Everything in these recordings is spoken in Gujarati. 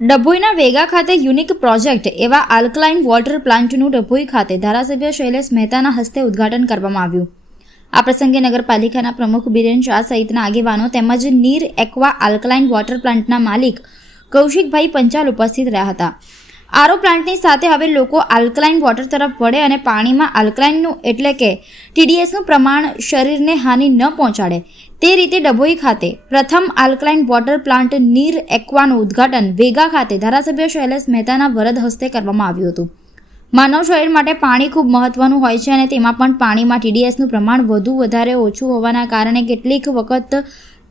ડભોઈના વેગા ખાતે યુનિક પ્રોજેક્ટ એવા આલ્કલાઇન વોટર પ્લાન્ટનું ડભોઈ ખાતે ધારાસભ્ય શૈલેષ મહેતાના હસ્તે ઉદ્ઘાટન કરવામાં આવ્યું। આ પ્રસંગે નગરપાલિકાના પ્રમુખ બિરેન શાહ સહિતના આગેવાનો તેમજ નીર એક્વા આલ્કલાઇન વોટર પ્લાન્ટના માલિક કૌશિકભાઈ પંચાલ ઉપસ્થિત રહ્યા હતા। આરો પ્લાન્ટની સાથે હવે લોકો આલ્કલાઇન વોટર તરફ વળે અને પાણીમાં આલ્કલાઇનનું એટલે કે TDSનું પ્રમાણ શરીરને હાનિ ન પહોંચાડે તે રીતે ડભોઈ ખાતે પ્રથમ આલ્કલાઇન વોટર પ્લાન્ટ નીર એક્વાનું ઉદ્ઘાટન વેગા ખાતે ધારાસભ્ય શૈલેષ મહેતાના વરદ હસ્તે કરવામાં આવ્યું હતું। માનવ શરીર માટે પાણી ખૂબ મહત્વનું હોય છે અને તેમાં પણ પાણીમાં TDSનું પ્રમાણ વધારે ઓછું હોવાના કારણે કેટલીક વખત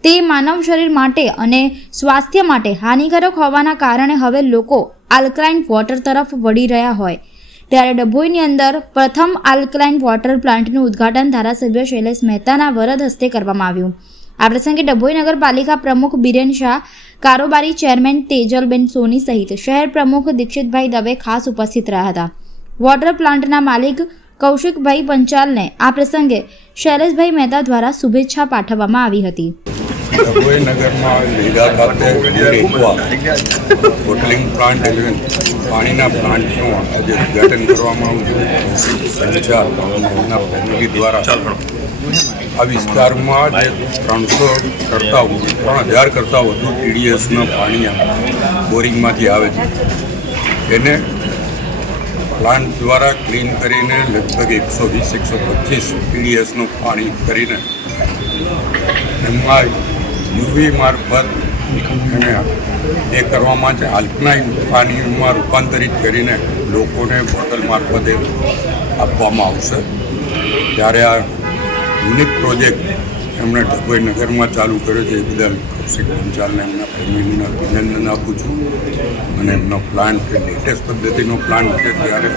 તે માનવ શરીર માટે અને સ્વાસ્થ્ય માટે હાનિકારક હોવાના કારણે હવે લોકો આલ્કલાઇન વોટર તરફ વળી રહ્યા હોય ત્યારે ડભોઈની અંદર પ્રથમ આલ્કલાઇન વોટર પ્લાન્ટનું ઉદ્ઘાટન ધારાસભ્ય શૈલેષ મહેતાના વરદ હસ્તે કરવામાં આવ્યું। આ પ્રસંગે ડભોઈ નગરપાલિકા પ્રમુખ બિરેન શાહ, કારોબારી ચેરમેન તેજલબેન સોની સહિત શહેર પ્રમુખ દીક્ષિતભાઈ દવે ખાસ ઉપસ્થિત રહ્યા હતા। વોટર પ્લાન્ટના માલિક કૌશિકભાઈ પંચાલને આ પ્રસંગે શૈલેષભાઈ મહેતા દ્વારા શુભેચ્છા પાઠવવામાં આવી હતી। ડભોઈ નગરમાં વેગા ખાતે બોટલિંગ પ્લાન્ટ એટલે પાણીના પ્લાન્ટનું આજે ઉદ્ઘાટન કરવામાં આવ્યું છે। એમના ફેમિલી દ્વારા આ વિસ્તારમાં જે 3000 કરતાં વધુ TDSનું પાણી બોરિંગમાંથી આવે છે એને પ્લાન્ટ દ્વારા ક્લીન કરીને લગભગ 120-125 TDSનું પાણી કરીને એમાં યુવી મારફત એને એ કરવામાં છે આલ્કલાઇન પાણીમાં રૂપાંતરિત કરીને લોકોને બોટલ મારફતે આપવામાં આવશે। ત્યારે આ યુનિક પ્રોજેક્ટ એમણે ડભોઈ નગરમાં ચાલુ કર્યો છે એ બદલ કૌશિક પંચાલને એમના ફેમિલીને અભિનંદન આપું છું અને એમનો પ્લાન્ટ લેટેસ્ટ પદ્ધતિનો પ્લાન્ટ છે ત્યારે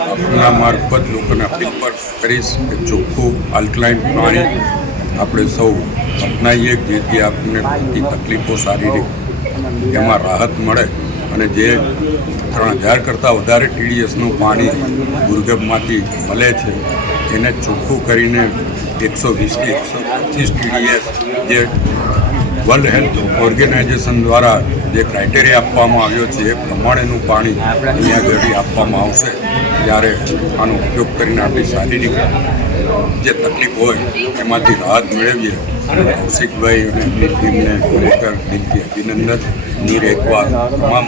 આપણા મારફત લોકોને અપીલ પર કરીશ કે ચોખ્ખું આલ્કલાઇન પાણી આપણે સૌ અપનાવીએ જેથી આપણને થતી તકલીફો શારીરિક એમાં રાહત મળે અને જે 3000 કરતાં વધારે TDSનું પાણી ભૂગર્ભમાંથી મળે છે એને ચોખ્ખું કરીને 120-125 TDS જે વર્લ્ડ હેલ્થ ઓર્ગેનાઇઝેશન દ્વારા જે ક્રાઇટેરિયા આપવામાં આવ્યો છે એ પ્રમાણેનું પાણી અહીંયા ઘડી આપવામાં આવશે। ત્યારે આનો ઉપયોગ કરીને આપણી શારીરિક જે તકલીફ હોય એમાંથી રાહત મેળવીએ। કૌશિકભાઈ અને એમની ટીમને ખરેખર દિલથી અભિનંદન। નીર એક્વા તમામ